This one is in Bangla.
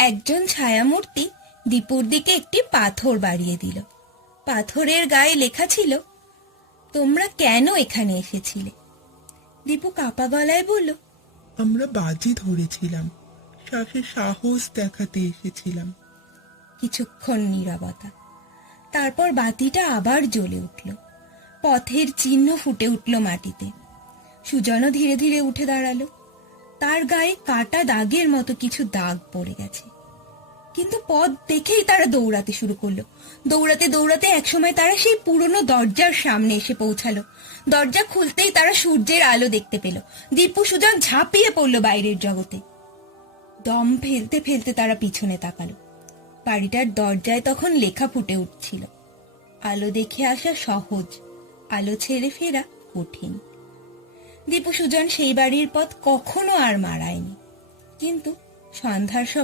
একজন ছায়ামূর্তি দীপুর দিকে একটি পাথর বাড়িয়ে দিল। পাথরের গায়ে লেখা ছিল, তোমরা কেন এখানে এসেছিলে? দীপু কাপা গলায় বলল, আমরা বাজি ধরেছিলাম, শ্বাসে সাহস দেখাতে এসেছিলাম। কিছুক্ষণ নীরবতা। তারপর বাতিটা আবার জ্বলে উঠল। পথের চিহ্ন ফুটে উঠল মাটিতে। সুজনও ধীরে ধীরে উঠে দাঁড়ালো। তার গায়ে কাটা দাগের মতো কিছু দাগ পড়ে গেছে। কিন্তু পথ দেখেই তারা দৌড়াতে শুরু করলো। দৌড়াতে দৌড়াতে একসময় তারা সেই পুরনো দরজার সামনে এসে পৌঁছালো। দরজা খুলতেই তারা সূর্যের আলো দেখতে পেল। দীপু সুজন ঝাঁপিয়ে পড়ল বাইরের জগতে। দম ফেলতে ফেলতে তারা পিছনে তাকালো। বাড়িটার দরজায় তখন লেখা ফুটে উঠছিল, আলো দেখে আসা সহজ, আলো ছেড়ে ফেরা কঠিন। দীপু সুজন সেই বাড়ির পথ কখনো আর মাড়ায়নি। কিন্তু সন্ধ্যার সময়